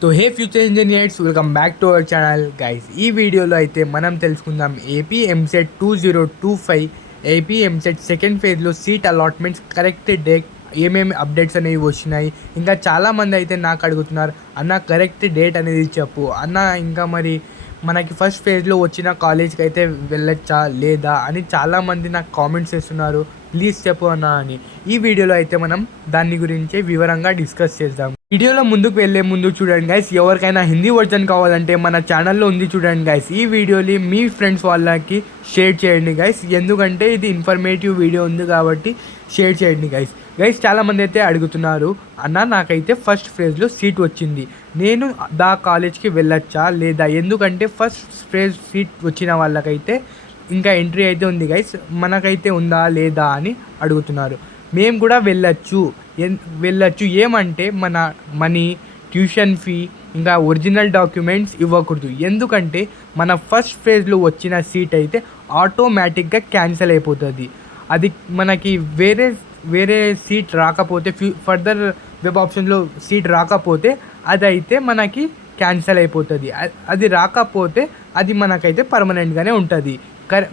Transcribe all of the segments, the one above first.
So hey future engineers, welcome back to our channel guys. ఈ వీడియోలో అయితే మనం తెలుసుకుందాం AP EAMCET 2025 AP EAMCET second ఫేజ్లో సీట్ అలాట్మెంట్స్ కరెక్ట్ డేట్ ఏమేమి అప్డేట్స్ అనేవి వచ్చినాయి. ఇంకా చాలామంది అయితే నాకు అడుగుతున్నారు, అన్న కరెక్ట్ డేట్ అనేది చెప్పు అన్న, ఇంకా మరి మనకి ఫస్ట్ ఫేజ్లో వచ్చిన కాలేజ్కి అయితే వెళ్ళొచ్చా లేదా అని చాలామంది నాకు కామెంట్స్ చేస్తున్నారు. ప్లీజ్ చెప్పు అన్న అని. ఈ వీడియోలో అయితే మనం దాని గురించి వివరంగా డిస్కస్ చేద్దాం. వీడియోలో ముందుకు వెళ్ళే ముందు చూడండి గైస్, ఎవరికైనా హిందీ వర్జన్ కావాలంటే మన ఛానల్లో ఉంది చూడండి గైస్. ఈ వీడియోని మీ ఫ్రెండ్స్ వాళ్ళకి షేర్ చేయండి గైస్, ఎందుకంటే ఇది ఇన్ఫర్మేటివ్ వీడియో ఉంది కాబట్టి షేర్ చేయండి గైస్. చాలామంది అయితే అడుగుతున్నారు, అన్న నాకైతే ఫస్ట్ ఫేజ్లో సీట్ వచ్చింది, నేను దా కాలేజ్కి వెళ్ళొచ్చా లేదా, ఎందుకంటే ఫస్ట్ ఫేజ్ సీట్ వచ్చిన వాళ్ళకైతే ఇంకా ఎంట్రీ అయితే ఉంది గైస్, మనకైతే ఉందా లేదా అని అడుగుతున్నారు. మేము కూడా వెళ్ళొచ్చు ఏమంటే మన మనీ, ట్యూషన్ ఫీ, ఇంకా ఒరిజినల్ డాక్యుమెంట్స్ ఇవ్వకూడదు. ఎందుకంటే మన ఫస్ట్ ఫేజ్లో వచ్చిన సీట్ అయితే ఆటోమేటిక్గా క్యాన్సిల్ అయిపోతుంది. అది మనకి వేరే సీట్ రాకపోతే, ఫర్దర్ వెబ్ ఆప్షన్లో సీట్ రాకపోతే అదైతే మనకి క్యాన్సిల్ అయిపోతుంది. అది రాకపోతే అది మనకైతే పర్మనెంట్గానే ఉంటుంది.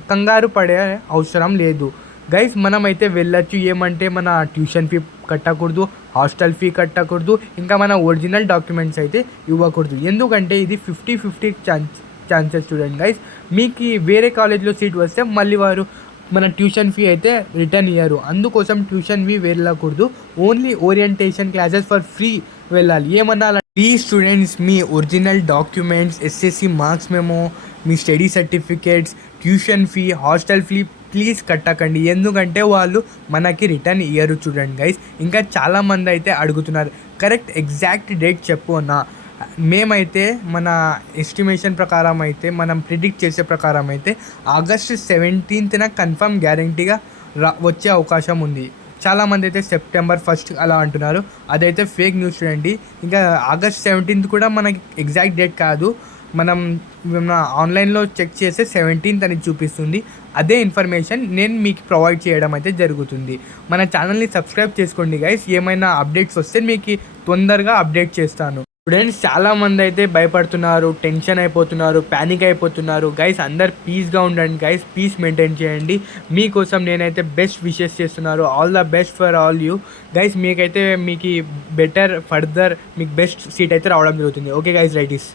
కంగారు పడే అవసరం లేదు గైస్. మనమైతే వెళ్ళొచ్చు ఏమంటే మన ట్యూషన్ ఫీ కట్టకూడదు, హాస్టల్ ఫీ కట్టకూడదు, ఇంకా మన ఒరిజినల్ డాక్యుమెంట్స్ అయితే ఇవ్వకూడదు. ఎందుకంటే ఇది 50-50 ఛాన్సెస్ చూడండి గైస్. మీకు వేరే కాలేజ్లో సీట్ వస్తే మళ్ళీ వారు మన ట్యూషన్ ఫీ అయితే రిటర్న్ ఇయ్యరు. అందుకోసం ట్యూషన్ ఫీ వెళ్ళకూడదు, only orientation classes for free వెళ్ళాలి. ఏమన్నా ప్లీజ్ స్టూడెంట్స్, మీ original documents, SSC marks memo, మీ study certificates, tuition fee, hostel fee please కట్టకండి, ఎందుకంటే వాళ్ళు మనకి రిటర్న్ ఇయ్యరు చూడండి గైస్. ఇంకా చాలామంది అయితే అడుగుతున్నారు, కరెక్ట్ ఎగ్జాక్ట్ డేట్ చెప్పు అన్న. మేమైతే మన ఎస్టిమేషన్ ప్రకారం అయితే, మనం ప్రిడిక్ట్ చేసే ప్రకారం అయితే ఆగస్టు 17th కన్ఫర్మ్ గ్యారంటీగా వచ్చే అవకాశం ఉంది. చాలామంది అయితే September 1st అలా అంటున్నారు, అదైతే ఫేక్ న్యూస్ చూడండి. ఇంకా ఆగస్ట్ 17th కూడా మనకి ఎగ్జాక్ట్ డేట్ కాదు, మనం ఆన్లైన్లో చెక్ చేస్తే 17th అని చూపిస్తుంది. అదే ఇన్ఫర్మేషన్ నేను మీకు ప్రొవైడ్ చేయడం అయితే జరుగుతుంది. మన ఛానల్ని సబ్స్క్రైబ్ చేసుకోండి గైస్, ఏమైనా అప్డేట్స్ వస్తే మీకు తొందరగా అప్డేట్ చేస్తాను. స్టూడెంట్స్ చాలామంది అయితే భయపడుతున్నారు, టెన్షన్ అయిపోతున్నారు, ప్యానిక్ అయిపోతున్నారు గైస్. అందరు పీస్గా ఉండండి గైస్, పీస్ మెయింటైన్ చేయండి. మీకోసం నేనైతే బెస్ట్ విషెస్ చేస్తున్నాను. All the best for all you guys. మీకు బెటర్ ఫర్దర్ మీకు బెస్ట్ సీట్ అయితే రావడం జరుగుతుంది. Okay guys, right is